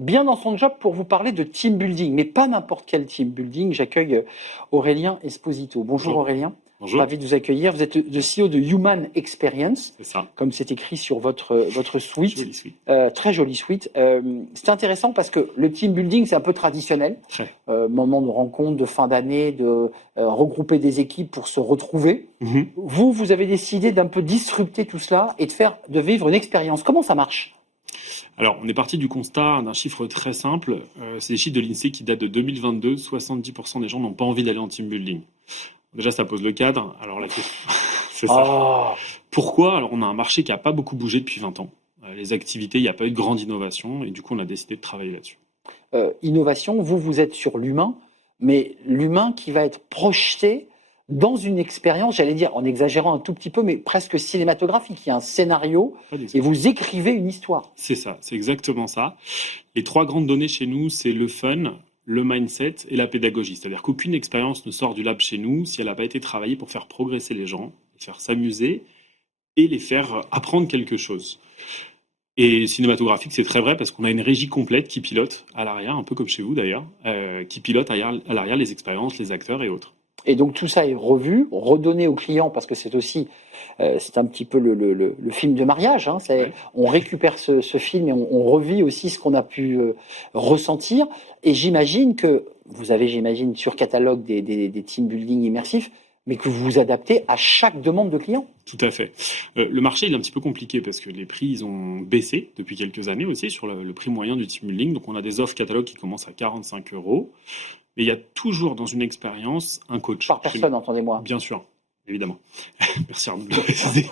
bien dans son job pour vous parler de team building, mais pas n'importe quel team building. J'accueille Aurélien Esposito. Bonjour Aurélien, Bonjour. ravi de vous accueillir. Vous êtes le CEO de Human Experience, C'est ça. comme c'est écrit sur votre suite. Jolie suite. Très jolie suite. C'est intéressant parce que le team building, c'est un peu traditionnel. Très. Moment de rencontre, de fin d'année, de regrouper des équipes pour se retrouver. Mhm. Vous avez décidé d'un peu disrupter tout cela et de vivre une expérience. Comment ça marche ? Alors, on est parti du constat d'un chiffre très simple. C'est des chiffres de l'INSEE qui datent de 2022. 70% des gens n'ont pas envie d'aller en team building. Déjà, ça pose le cadre. Alors, la question, c'est ça. Oh. Pourquoi ? Alors, on a un marché qui n'a pas beaucoup bougé depuis 20 ans. Les activités, il n'y a pas eu de grande innovation. Et du coup, on a décidé de travailler là-dessus. Innovation, vous êtes sur l'humain, mais l'humain qui va être projeté dans une expérience, j'allais dire, en exagérant un tout petit peu, mais presque cinématographique. Il y a un scénario et vous écrivez une histoire. C'est ça, c'est exactement ça. Les 3 grandes données chez nous, c'est le fun, le mindset et la pédagogie. C'est-à-dire qu'aucune expérience ne sort du lab chez nous si elle n'a pas été travaillée pour faire progresser les gens, les faire s'amuser et les faire apprendre quelque chose. Et cinématographique, c'est très vrai parce qu'on a une régie complète qui pilote à l'arrière, un peu comme chez vous d'ailleurs, qui pilote à l'arrière les expériences, les acteurs et autres. Et donc tout ça est revu, redonné au client parce que c'est aussi, c'est un petit peu le film de mariage. Hein, Ouais. on récupère ce film et on revit aussi ce qu'on a pu ressentir. Et j'imagine que vous avez, sur catalogue des team building immersifs, mais que vous vous adaptez à chaque demande de client. Tout à fait. Le marché il est un petit peu compliqué parce que les prix ils ont baissé depuis quelques années aussi sur le prix moyen du team building. Donc on a des offres catalogues qui commencent à 45 €. Mais il y a toujours dans une expérience un coach. Par personne, entendez-moi. Bien sûr, évidemment. Merci Arnaud de le préciser.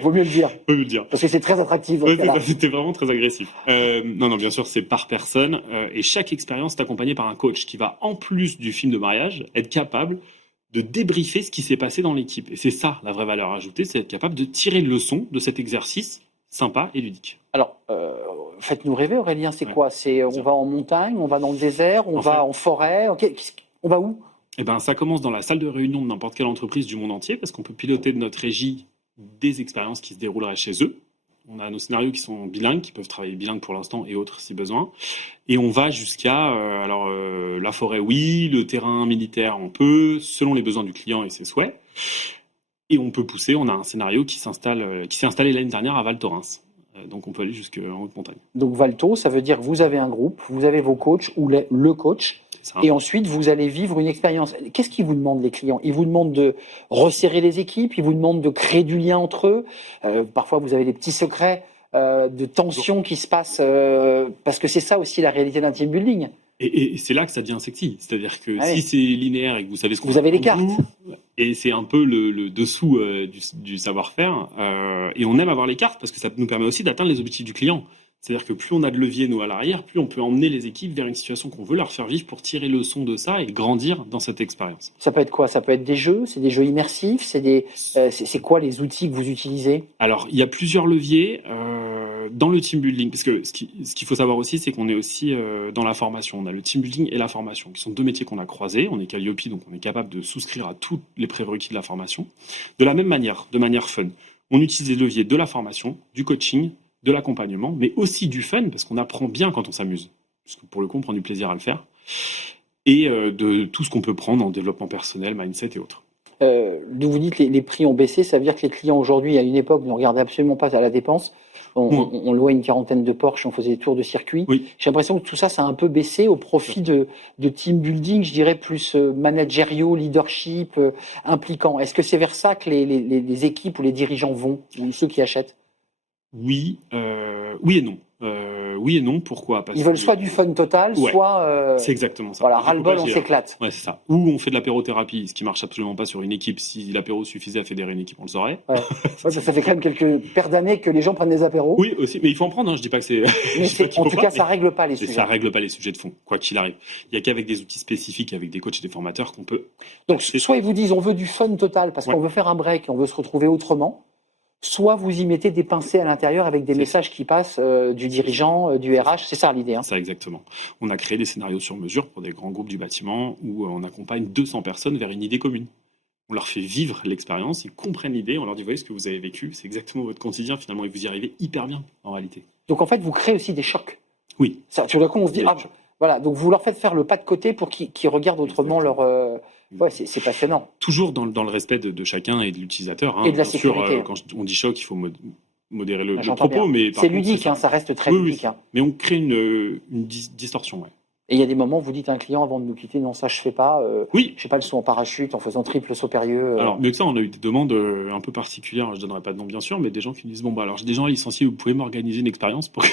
Vaut mieux le dire. Faut le dire. Parce que c'est très attractif. Ouais, c'était vraiment très agressif. Non, bien sûr, c'est par personne. Et chaque expérience est accompagnée par un coach qui va, en plus du film de mariage, être capable de débriefer ce qui s'est passé dans l'équipe. Et c'est ça, la vraie valeur ajoutée, c'est être capable de tirer une leçon de cet exercice sympa et ludique. Alors, faites-nous rêver, Aurélien, c'est Ouais. quoi ? On va en montagne, on va dans le désert, on va en forêt, on va où ? Eh ben, ça commence dans la salle de réunion de n'importe quelle entreprise du monde entier, parce qu'on peut piloter de notre régie des expériences qui se dérouleraient chez eux. On a nos scénarios qui sont bilingues, qui peuvent travailler bilingues pour l'instant et autres si besoin. Et on va jusqu'à la forêt, oui, le terrain militaire, on peut, selon les besoins du client et ses souhaits. Et on peut pousser, on a un scénario qui s'est installé l'année dernière à Val Thorens. Donc on peut aller jusqu'en haute montagne. Donc Valto, ça veut dire que vous avez un groupe, vous avez vos coachs ou le coach, et ensuite vous allez vivre une expérience. Qu'est-ce qu'ils vous demandent les clients ? Ils vous demandent de resserrer les équipes, ils vous demandent de créer du lien entre eux. Parfois vous avez des petits secrets de tension qui se passent, parce que c'est ça aussi la réalité d'un team building. Et c'est là que ça devient sexy. C'est-à-dire que si c'est linéaire et que vous savez ce qu'on vous avez les cartes. Et c'est un peu le dessous du savoir-faire. Et on aime avoir les cartes parce que ça nous permet aussi d'atteindre les objectifs du client. C'est-à-dire que plus on a de levier, nous, à l'arrière, plus on peut emmener les équipes vers une situation qu'on veut leur faire vivre pour tirer leçon de ça et grandir dans cette expérience. Ça peut être quoi ? Ça peut être des jeux, c'est des jeux immersifs, c'est quoi les outils que vous utilisez ? Alors, il y a plusieurs leviers dans le team building, parce que ce qu'il faut savoir aussi, c'est qu'on est aussi dans la formation. On a le team building et la formation, qui sont 2 métiers qu'on a croisés. On est Calliope, donc on est capable de souscrire à tous les prérequis de la formation. De la même manière, de manière fun. On utilise les leviers de la formation, du coaching, de l'accompagnement, mais aussi du fun, parce qu'on apprend bien quand on s'amuse. Parce que pour le coup, on prend du plaisir à le faire. Et de tout ce qu'on peut prendre en développement personnel, mindset et autres. Vous dites que les prix ont baissé, ça veut dire que les clients aujourd'hui, à une époque, ne regardaient absolument pas à la dépense. On louait une quarantaine de Porsche, on faisait des tours de circuit. Oui. J'ai l'impression que tout ça, ça a un peu baissé au profit de team building, je dirais plus managériaux, leadership, impliquant. Est-ce que c'est vers ça que les équipes ou les dirigeants vont, ou ceux qui achètent ? Oui et non. Oui et non, pourquoi ? Parce Ils veulent soit du fun total, soit... c'est exactement ça. Voilà, ras-le-bol, on s'éclate. Ouais, c'est ça. Ou on fait de l'apérothérapie, ce qui marche absolument pas sur une équipe. Si l'apéro suffisait à fédérer une équipe, on le saurait. Ouais. Ça fait quand même quelques paires d'années que les gens prennent des apéros. Oui, aussi, mais il faut en prendre, hein. Je dis pas que c'est... Mais en tout cas, ça règle pas les sujets. Ça règle pas les sujets de fond, quoi qu'il arrive. Il y a qu'avec des outils spécifiques, avec des coachs et des formateurs qu'on peut... Donc, soit ils vous disent on veut du fun total parce qu'on veut faire un break et on veut se retrouver autrement, soit vous y mettez des pincées à l'intérieur avec des messages qui passent du dirigeant, du RH. C'est ça l'idée. Hein. Ça, exactement. On a créé des scénarios sur mesure pour des grands groupes du bâtiment où on accompagne 200 personnes vers une idée commune. On leur fait vivre l'expérience, ils comprennent l'idée, on leur dit, voyez ce que vous avez vécu, c'est exactement votre quotidien, finalement, et vous y arrivez hyper bien, en réalité. Donc en fait, vous créez aussi des chocs. Oui. Ça, tout d'un coup, on se dit, voilà, donc vous leur faites faire le pas de côté pour qu'ils regardent autrement leur... Ouais, c'est passionnant. Toujours dans le respect de chacun et de l'utilisateur. Et de la Bien sûr, sécurité. quand on dit choc, il faut modérer le J'entends propos. bien. Mais par C'est contre, ludique, ça reste très ludique. Mais on crée une distorsion. Ouais. Et il y a des moments où vous dites à un client avant de nous quitter, non, ça je fais pas. Oui. Je fais pas le saut en parachute en faisant triple saut périlleux. Alors, mais ça, on a eu des demandes un peu particulières. Je donnerai pas de nom, bien sûr, mais des gens qui nous disent bon, bah alors j'ai des gens licenciés, vous pouvez m'organiser une expérience pour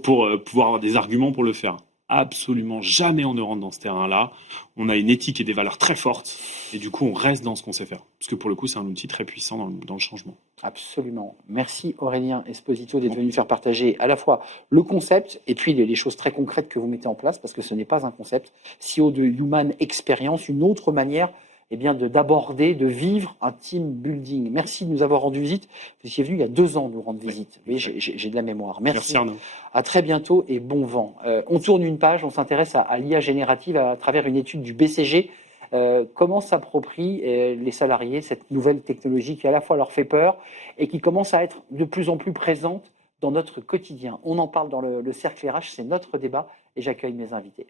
pouvoir avoir des arguments pour le faire. Absolument jamais on ne rentre dans ce terrain-là. On a une éthique et des valeurs très fortes, et du coup on reste dans ce qu'on sait faire. Parce que pour le coup, c'est un outil très puissant dans le changement. Absolument. Merci Aurélien Esposito d'être venu faire partager à la fois le concept et puis les choses très concrètes que vous mettez en place, parce que ce n'est pas un concept. CEO de Human Experience, une autre manière d'aborder, de vivre un team building. Merci de nous avoir rendu visite. Vous étiez venu il y a 2 ans nous rendre visite. Vous voyez, j'ai de la mémoire. Merci Arnaud. À très bientôt et bon vent. On tourne une page, on s'intéresse à l'IA générative à travers une étude du BCG. Comment s'approprient les salariés cette nouvelle technologie qui à la fois leur fait peur et qui commence à être de plus en plus présente dans notre quotidien. On en parle dans le cercle RH, c'est notre débat et j'accueille mes invités.